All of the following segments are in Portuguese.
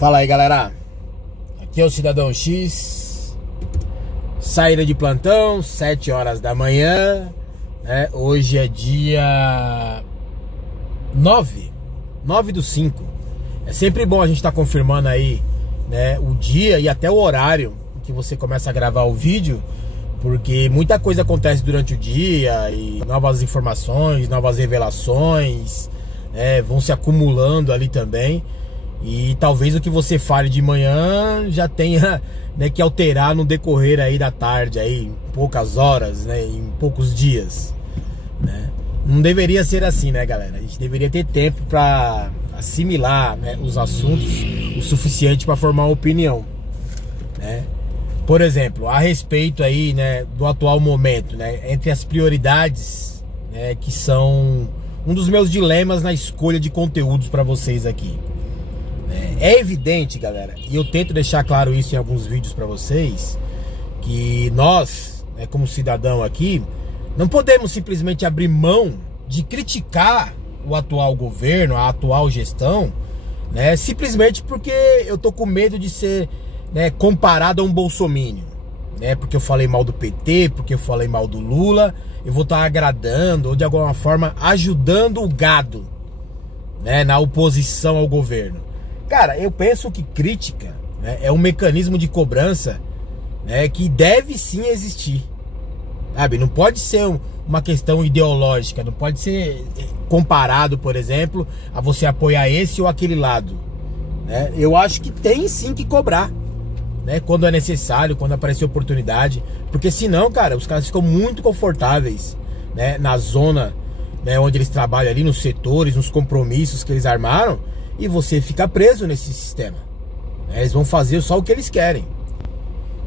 Fala aí, galera. Aqui é o Cidadão X. Saída de plantão, 7 horas da manhã, né? Hoje é dia 9/5. É sempre bom a gente estar confirmando aí, né, o dia e até o horário que você começa a gravar o vídeo, porque muita coisa acontece durante o dia e novas informações, novas revelações, né, vão se acumulando ali também. E talvez o que você fale de manhã já tenha, né, que alterar no decorrer aí da tarde, aí, em poucas horas, né, em poucos dias, né? Não deveria ser assim, né, galera? A gente deveria ter tempo para assimilar, né, os assuntos o suficiente para formar uma opinião, né? Por exemplo, a respeito aí, né, do atual momento, né, entre as prioridades, né, que são um dos meus dilemas na escolha de conteúdos para vocês aqui. É evidente, galera, e eu tento deixar claro isso em alguns vídeos para vocês, que nós, né, como cidadão aqui, não podemos simplesmente abrir mão de criticar o atual governo, a atual gestão, né, simplesmente porque eu tô com medo de ser, né, comparado a um bolsominion, né, porque eu falei mal do PT, porque eu falei mal do Lula, eu vou estar agradando ou de alguma forma ajudando o gado, né, na oposição ao governo. Cara, eu penso que crítica, né, é um mecanismo de cobrança, né, que deve sim existir, sabe? Não pode ser uma questão ideológica, não pode ser comparado, por exemplo, a você apoiar esse ou aquele lado, né? Eu acho que tem sim que cobrar, né, quando é necessário, quando aparecer oportunidade, porque senão, cara, os caras ficam muito confortáveis, né, na zona, né, onde eles trabalham ali, nos setores, nos compromissos que eles armaram, e você fica preso nesse sistema. Eles vão fazer só o que eles querem.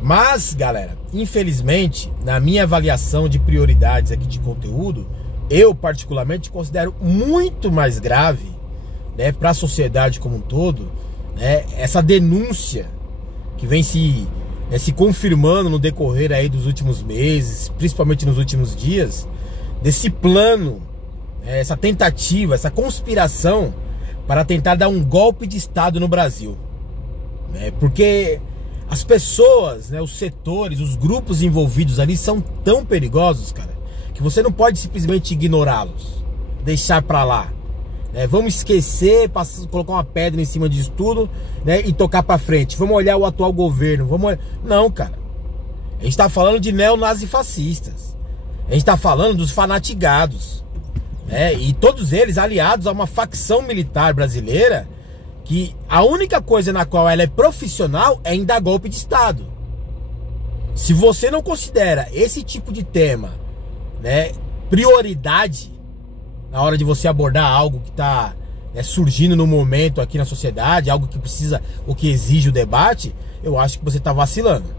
Mas, galera, infelizmente, na minha avaliação de prioridades aqui de conteúdo, eu particularmente considero muito mais grave, né, para a sociedade como um todo, né, essa denúncia que vem se confirmando no decorrer aí dos últimos meses, principalmente nos últimos dias, desse plano, né, essa tentativa, essa conspiração para tentar dar um golpe de Estado no Brasil, né? Porque as pessoas, né, os setores, os grupos envolvidos ali são tão perigosos, cara, que você não pode simplesmente ignorá-los, deixar pra lá, né? Vamos esquecer, colocar uma pedra em cima disso tudo, né, e tocar pra frente. Vamos olhar o atual governo, vamos olhar... Não, cara, a gente tá falando de neonazifascistas, a gente tá falando dos fanatigados, e todos eles aliados a uma facção militar brasileira que a única coisa na qual ela é profissional é em dar golpe de Estado. Se você não considera esse tipo de tema, né, prioridade na hora de você abordar algo que está, né, surgindo no momento aqui na sociedade, algo que precisa ou que exige o debate, eu acho que você está vacilando.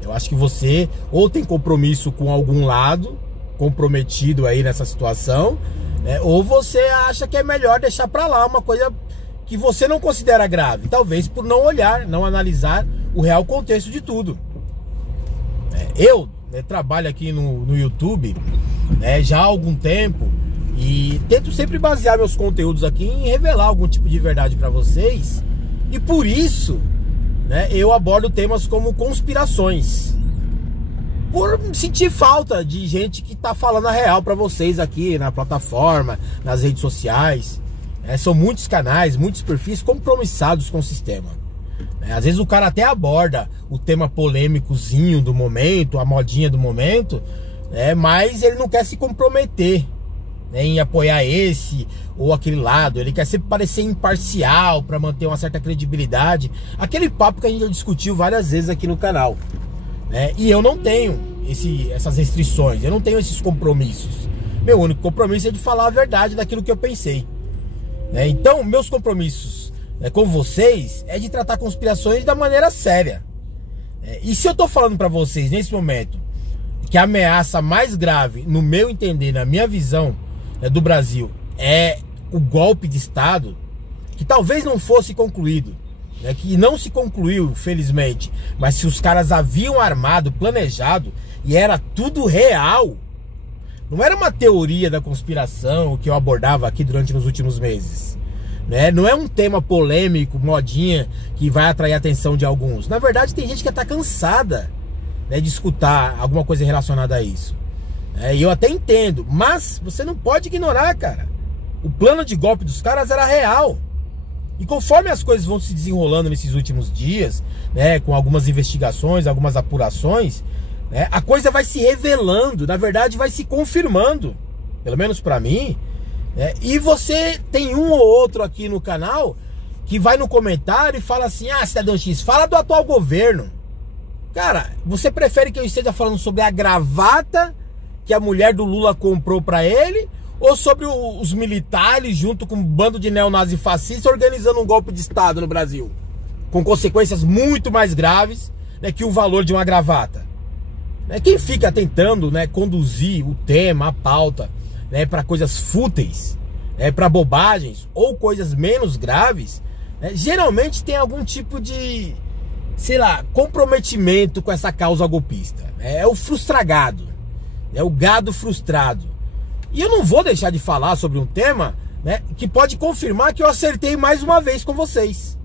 Eu acho que você ou tem compromisso com algum lado, comprometido aí nessa situação, né, ou você acha que é melhor deixar pra lá uma coisa que você não considera grave, talvez por não olhar, não analisar o real contexto de tudo. Eu, né, trabalho aqui no YouTube, né, já há algum tempo e tento sempre basear meus conteúdos aqui em revelar algum tipo de verdade pra vocês, e por isso, né, eu abordo temas como conspirações, por sentir falta de gente que tá falando a real pra vocês aqui na plataforma, nas redes sociais. São muitos canais, muitos perfis compromissados com o sistema. Às vezes o cara até aborda o tema polêmicozinho do momento, a modinha do momento, mas ele não quer se comprometer, né, em apoiar esse ou aquele lado. Ele quer sempre parecer imparcial para manter uma certa credibilidade. Aquele papo que a gente já discutiu várias vezes aqui no canal. E eu não tenho essas restrições, eu não tenho esses compromissos. Meu único compromisso é de falar a verdade daquilo que eu pensei. Então, meus compromissos, com vocês é de tratar conspirações da maneira séria. E se eu tô falando pra vocês nesse momento que a ameaça mais grave, no meu entender, na minha visão, do Brasil, é o golpe de Estado, que talvez não fosse concluído, que não se concluiu, felizmente, mas se os caras haviam armado, planejado, e era tudo real, não era uma teoria da conspiração que eu abordava aqui durante os últimos meses, né? Não é um tema polêmico, modinha, que vai atrair a atenção de alguns. Na verdade, tem gente que está cansada, né, de escutar alguma coisa relacionada a isso. E eu até entendo, mas você não pode ignorar, cara. O plano de golpe dos caras era real. E conforme as coisas vão se desenrolando nesses últimos dias, né, com algumas investigações, algumas apurações, né, a coisa vai se revelando, na verdade vai se confirmando, pelo menos pra mim, né, e você tem um ou outro aqui no canal que vai no comentário e fala assim: ah, Cidadão X, fala do atual governo. Cara, você prefere que eu esteja falando sobre a gravata que a mulher do Lula comprou pra ele, ou sobre os militares junto com um bando de neonazifascistas organizando um golpe de Estado no Brasil, com consequências muito mais graves, né, que o valor de uma gravata? Quem fica tentando, né, conduzir o tema, a pauta, né, para coisas fúteis, né, para bobagens ou coisas menos graves, né, geralmente tem algum tipo de, sei lá, comprometimento com essa causa golpista. É o frustragado, é o gado frustrado. E eu não vou deixar de falar sobre um tema, né, que pode confirmar que eu acertei mais uma vez com vocês.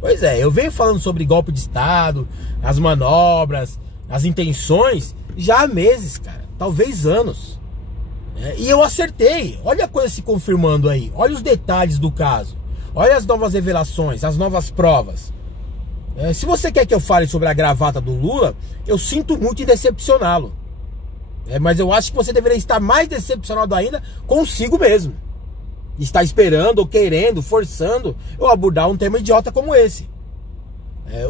Pois é, eu venho falando sobre golpe de Estado, as manobras, as intenções, já há meses, cara, talvez anos. E eu acertei. Olha a coisa se confirmando aí. Olha os detalhes do caso. Olha as novas revelações, as novas provas. Se você quer que eu fale sobre a gravata do Lula, eu sinto muito em decepcioná-lo. Mas eu acho que você deveria estar mais decepcionado ainda consigo mesmo. Está esperando, ou querendo, forçando eu abordar um tema idiota como esse.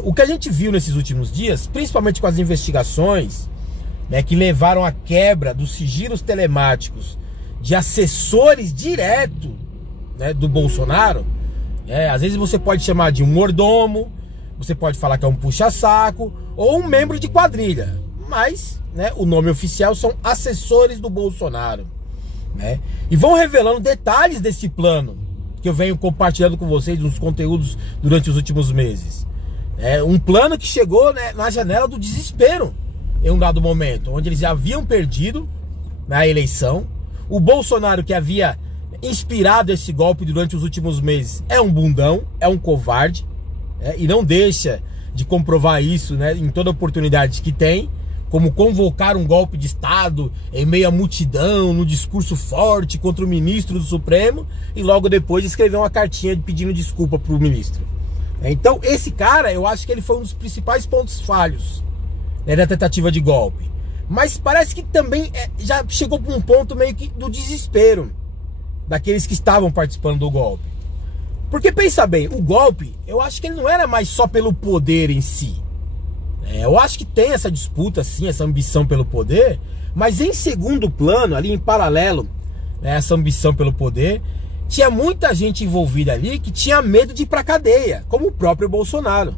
O que a gente viu nesses últimos dias, principalmente com as investigações, né, que levaram à quebra dos sigilos telemáticos de assessores direto, né, do Bolsonaro, às vezes você pode chamar de um mordomo, você pode falar que é um puxa-saco ou um membro de quadrilha, mas, né, o nome oficial são assessores do Bolsonaro, né? E vão revelando detalhes desse plano que eu venho compartilhando com vocês nos conteúdos durante os últimos meses. Um plano que chegou, né, na janela do desespero em um dado momento, onde eles já haviam perdido na eleição. O Bolsonaro, que havia inspirado esse golpe durante os últimos meses, é um bundão, é um covarde, e não deixa de comprovar isso, né, em toda oportunidade que tem, como convocar um golpe de Estado em meio à multidão, no discurso forte contra o ministro do Supremo, e logo depois escrever uma cartinha pedindo desculpa para o ministro. Então esse cara, eu acho que ele foi um dos principais pontos falhos, né, da tentativa de golpe. Mas parece que também já chegou para um ponto meio que do desespero daqueles que estavam participando do golpe. Porque pensa bem, o golpe, eu acho que ele não era mais só pelo poder em si. Eu acho que tem essa disputa, sim, essa ambição pelo poder, mas em segundo plano, ali em paralelo, né, essa ambição pelo poder, tinha muita gente envolvida ali que tinha medo de ir pra cadeia, como o próprio Bolsonaro.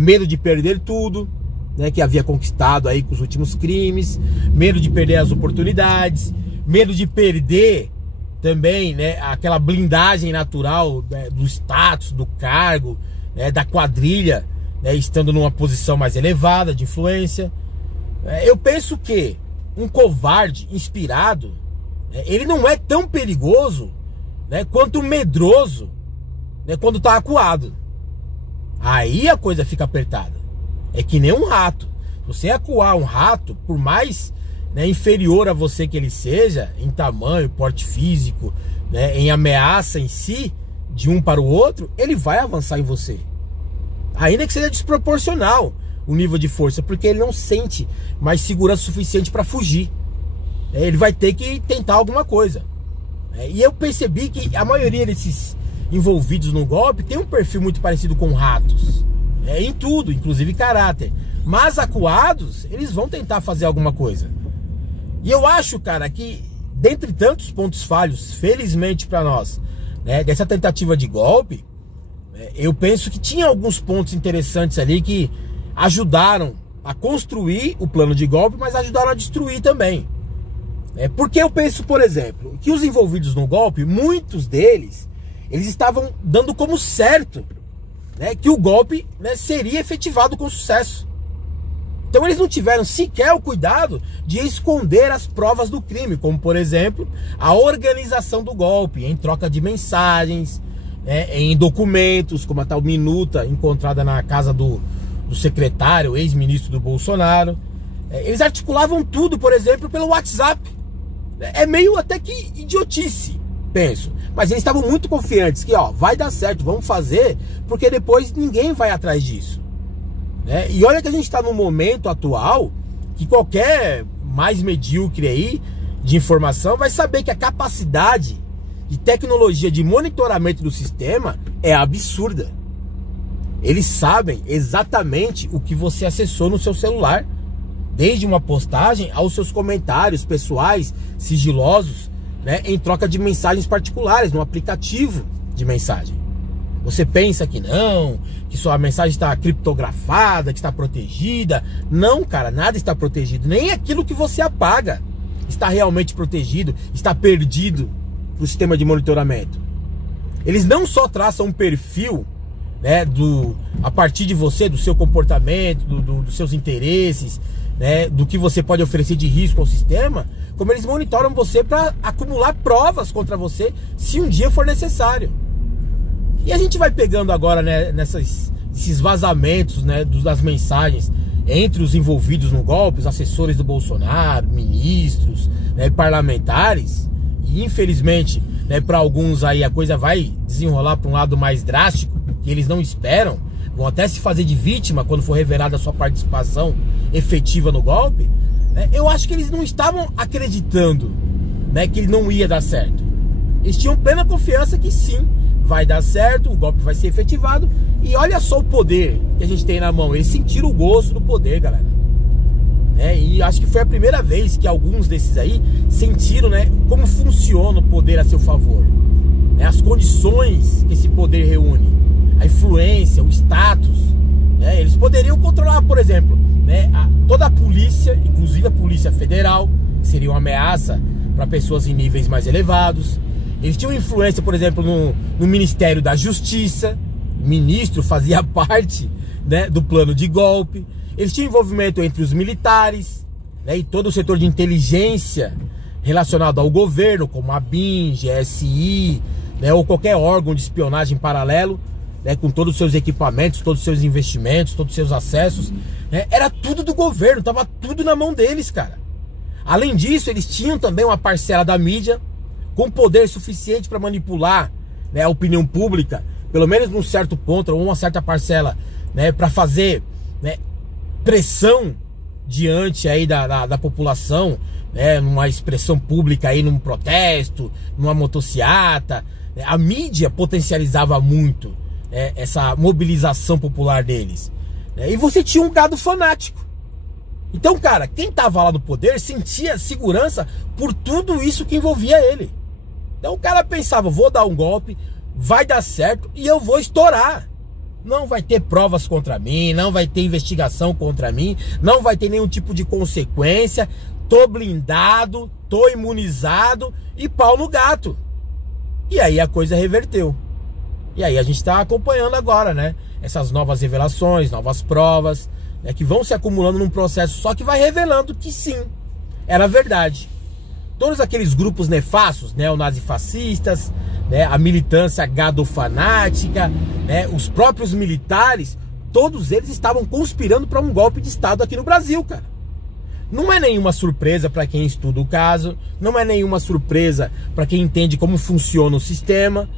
Medo de perder tudo, né, que havia conquistado aí com os últimos crimes, medo de perder as oportunidades, medo de perder também, né, aquela blindagem natural, né, do status, do cargo, né, da quadrilha, né, estando numa posição mais elevada de influência. Eu penso que um covarde inspirado, né, ele não é tão perigoso, né, quanto um medroso, né, quando tá acuado. Aí a coisa fica apertada. É que nem um rato. Você acuar um rato, por mais, né, inferior a você que ele seja, em tamanho, porte físico, né, em ameaça em si, de um para o outro, ele vai avançar em você. Ainda que seja desproporcional o nível de força, porque ele não sente mais segurança suficiente para fugir. Ele vai ter que tentar alguma coisa. E eu percebi que a maioria desses envolvidos no golpe tem um perfil muito parecido com ratos. Em tudo, inclusive caráter. Mas acuados, eles vão tentar fazer alguma coisa. E eu acho, cara, que dentre tantos pontos falhos, felizmente para nós, né, dessa tentativa de golpe, eu penso que tinha alguns pontos interessantes ali que ajudaram a construir o plano de golpe, mas ajudaram a destruir também. Porque eu penso, por exemplo, que os envolvidos no golpe, muitos deles, eles estavam dando como certo, né, que o golpe, né, seria efetivado com sucesso. Então eles não tiveram sequer o cuidado de esconder as provas do crime, como por exemplo, a organização do golpe, em troca de mensagens, em documentos, como a tal minuta encontrada na casa do secretário, ex-ministro do Bolsonaro. Eles articulavam tudo, por exemplo, pelo WhatsApp. É meio até que idiotice, penso. Mas eles estavam muito confiantes que, ó, vai dar certo, vamos fazer, porque depois ninguém vai atrás disso. E olha que a gente está num momento atual que qualquer mais medíocre aí de informação vai saber que a capacidade de tecnologia de monitoramento do sistema é absurda. Eles sabem exatamente o que você acessou no seu celular, desde uma postagem aos seus comentários pessoais, sigilosos, em troca de mensagens particulares, no aplicativo de mensagem. Você pensa que não, que sua mensagem está criptografada, que está protegida. Não, cara, nada está protegido. Nem aquilo que você apaga está realmente protegido, está perdido no sistema de monitoramento. Eles não só traçam um perfil, a partir de você, do seu comportamento, dos seus interesses, do que você pode oferecer de risco ao sistema, como eles monitoram você para acumular provas contra você, se um dia for necessário. E a gente vai pegando agora, esses vazamentos, das mensagens entre os envolvidos no golpe, os assessores do Bolsonaro, ministros, parlamentares. E infelizmente, para alguns aí a coisa vai desenrolar para um lado mais drástico, que eles não esperam, vão até se fazer de vítima quando for revelada a sua participação efetiva no golpe. Eu acho que eles não estavam acreditando, que ele não ia dar certo. Eles tinham plena confiança que sim, vai dar certo, o golpe vai ser efetivado. E olha só o poder que a gente tem na mão. Eles sentiram o gosto do poder, galera. E acho que foi a primeira vez que alguns desses aí sentiram, como funciona o poder a seu favor. As condições que esse poder reúne, a influência, o status. Eles poderiam controlar, por exemplo, toda a polícia, inclusive a Polícia Federal, que seria uma ameaça para pessoas em níveis mais elevados. Eles tinham influência, por exemplo, no Ministério da Justiça. O ministro fazia parte, do plano de golpe. Eles tinham envolvimento entre os militares, e todo o setor de inteligência relacionado ao governo, como a BIM, GSI, ou qualquer órgão de espionagem paralelo, com todos os seus equipamentos, todos os seus investimentos, todos os seus acessos. Era tudo do governo, estava tudo na mão deles, cara. Além disso, eles tinham também uma parcela da mídia com poder suficiente para manipular a opinião pública, pelo menos num certo ponto, ou uma certa parcela, para fazer pressão diante aí da população, numa expressão pública aí, num protesto, numa motociata. A mídia potencializava muito essa mobilização popular deles. E você tinha um gado fanático. Então, cara, quem tava lá no poder sentia segurança por tudo isso que envolvia ele. Então o cara pensava, vou dar um golpe, vai dar certo e eu vou estourar. Não vai ter provas contra mim, não vai ter investigação contra mim, não vai ter nenhum tipo de consequência. Tô blindado, tô imunizado e pau no gato. E aí a coisa reverteu. E aí a gente tá acompanhando agora, essas novas revelações, novas provas, que vão se acumulando num processo só que vai revelando que sim, era verdade. Todos aqueles grupos nefastos, neonazifascistas, a militância gadofanática, os próprios militares, todos eles estavam conspirando para um golpe de Estado aqui no Brasil, cara. Não é nenhuma surpresa para quem estuda o caso, não é nenhuma surpresa para quem entende como funciona o sistema,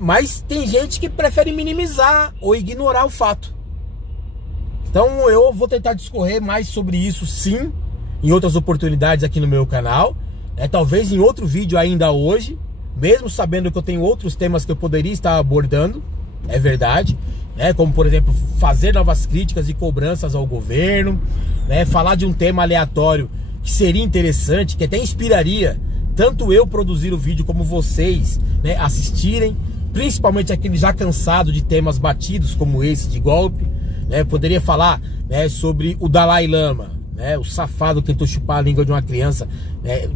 mas tem gente que prefere minimizar ou ignorar o fato. Então eu vou tentar discorrer mais sobre isso sim, em outras oportunidades aqui no meu canal. Talvez em outro vídeo ainda hoje, mesmo sabendo que eu tenho outros temas que eu poderia estar abordando, é verdade, como por exemplo, fazer novas críticas e cobranças ao governo, falar de um tema aleatório que seria interessante, que até inspiraria tanto eu produzir o vídeo como vocês assistirem, principalmente aqueles já cansados de temas batidos como esse de golpe. Poderia falar sobre o Dalai Lama, o safado que tentou chupar a língua de uma criança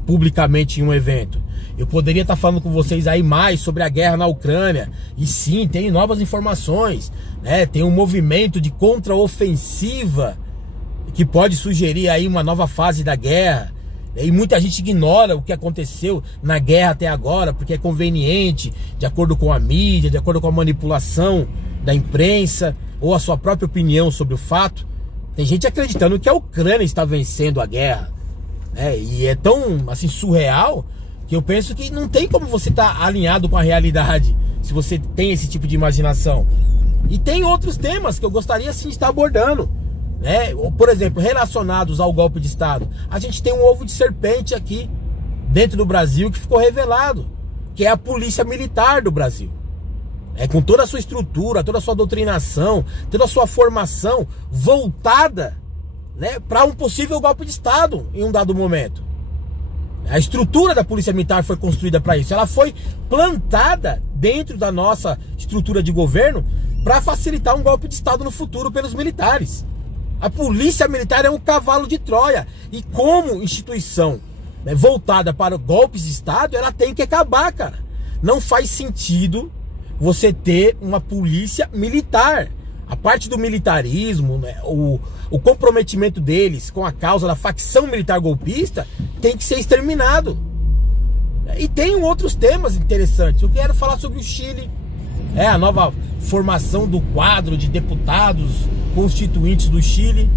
publicamente em um evento. Eu poderia estar falando com vocês aí mais sobre a guerra na Ucrânia. E sim, tem novas informações, tem um movimento de contraofensiva que pode sugerir aí uma nova fase da guerra. E muita gente ignora o que aconteceu na guerra até agora, porque é conveniente, de acordo com a mídia, de acordo com a manipulação da imprensa, ou a sua própria opinião sobre o fato. Tem gente acreditando que a Ucrânia está vencendo a guerra, né? E é tão assim surreal que eu penso que não tem como você estar alinhado com a realidade se você tem esse tipo de imaginação. E tem outros temas que eu gostaria sim de estar abordando, né? Por exemplo, relacionados ao golpe de Estado. A gente tem um ovo de serpente aqui dentro do Brasil que ficou revelado, que é a polícia militar do Brasil. Com toda a sua estrutura, toda a sua doutrinação, toda a sua formação voltada, né, para um possível golpe de Estado em um dado momento. A estrutura da polícia militar foi construída para isso. Ela foi plantada dentro da nossa estrutura de governo para facilitar um golpe de Estado no futuro pelos militares. A polícia militar é um cavalo de Troia. E como instituição, né, voltada para golpes de Estado, ela tem que acabar, cara. Não faz sentido você ter uma polícia militar. A parte do militarismo, né, o comprometimento deles com a causa da facção militar golpista tem que ser exterminado. E tem outros temas interessantes. Eu quero falar sobre o Chile, a nova formação do quadro de deputados constituintes do Chile,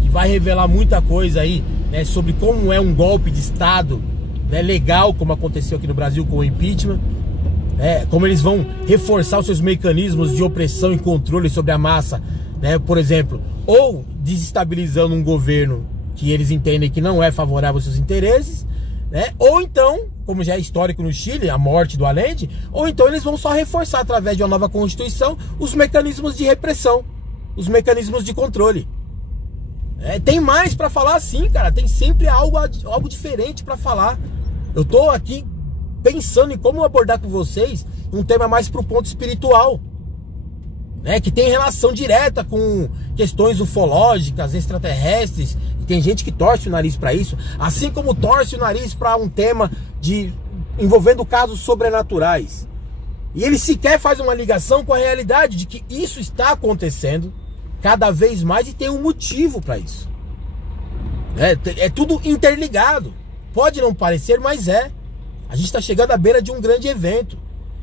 que vai revelar muita coisa aí, né, sobre como é um golpe de Estado, né, legal, como aconteceu aqui no Brasil com o impeachment. Como eles vão reforçar os seus mecanismos de opressão e controle sobre a massa, né? Por exemplo, ou desestabilizando um governo que eles entendem que não é favorável aos seus interesses, né? Ou então, como já é histórico no Chile, a morte do Allende, ou então eles vão só reforçar através de uma nova constituição os mecanismos de repressão, os mecanismos de controle. Tem mais pra falar sim, cara, tem sempre algo diferente pra falar. Eu tô aqui pensando em como abordar com vocês um tema mais pro ponto espiritual, né, que tem relação direta com questões ufológicas, extraterrestres, e tem gente que torce o nariz para isso, assim como torce o nariz para um tema envolvendo casos sobrenaturais. E ele sequer faz uma ligação com a realidade de que isso está acontecendo cada vez mais e tem um motivo para isso. É tudo interligado. Pode não parecer, mas é. A gente está chegando à beira de um grande evento.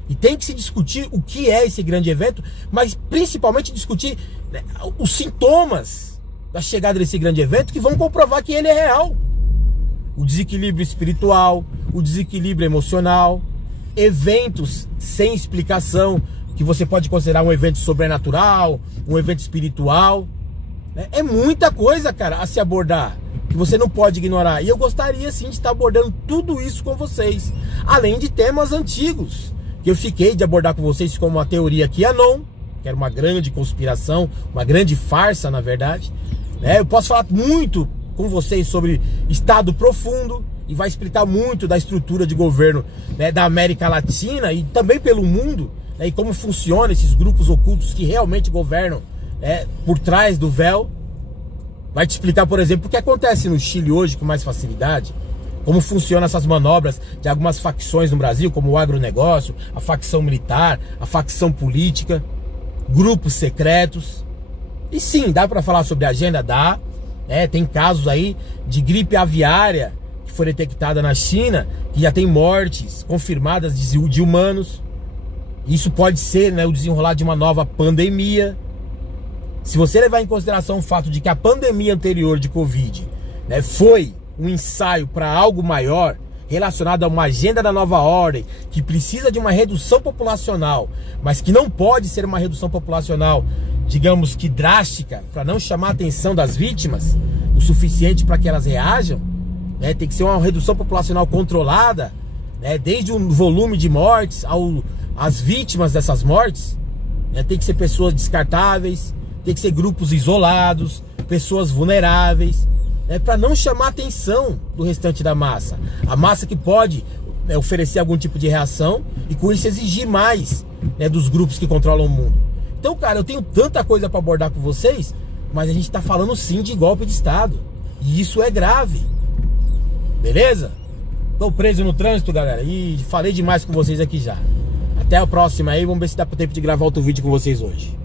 E tem que se discutir o que é esse grande evento, mas principalmente discutir, né, os sintomas da chegada desse grande evento que vão comprovar que ele é real. O desequilíbrio espiritual, o desequilíbrio emocional, eventos sem explicação, que você pode considerar um evento sobrenatural, um evento espiritual. É muita coisa, cara, a se abordar, que você não pode ignorar. E eu gostaria sim de estar abordando tudo isso com vocês, além de temas antigos que eu fiquei de abordar com vocês, como a teoria QAnon, que era uma grande conspiração, uma grande farsa, na verdade, né? Eu posso falar muito com vocês sobre Estado Profundo, e vai explicar muito da estrutura de governo, né, da América Latina e também pelo mundo, né, e como funcionam esses grupos ocultos que realmente governam, por trás do véu. Vai te explicar, por exemplo, o que acontece no Chile hoje com mais facilidade, como funcionam essas manobras de algumas facções no Brasil, como o agronegócio, a facção militar, a facção política, grupos secretos. E sim, dá para falar sobre a agenda? Dá. Tem casos aí de gripe aviária que foi detectada na China, que já tem mortes confirmadas de humanos. Isso pode ser, né, o desenrolar de uma nova pandemia. Se você levar em consideração o fato de que a pandemia anterior de Covid, né, foi um ensaio para algo maior, relacionado a uma agenda da nova ordem, que precisa de uma redução populacional, mas que não pode ser uma redução populacional, digamos que drástica, para não chamar a atenção das vítimas, o suficiente para que elas reajam, né, tem que ser uma redução populacional controlada, né, desde o volume de mortes às vítimas dessas mortes, né, tem que ser pessoas descartáveis, tem que ser grupos isolados, pessoas vulneráveis, para não chamar a atenção do restante da massa. A massa que pode, né, oferecer algum tipo de reação e com isso exigir mais, né, dos grupos que controlam o mundo. Então, cara, eu tenho tanta coisa para abordar com vocês, mas a gente está falando sim de golpe de Estado. E isso é grave. Beleza? Tô preso no trânsito, galera, e falei demais com vocês aqui já. Até a próxima aí, vamos ver se dá tempo de gravar outro vídeo com vocês hoje.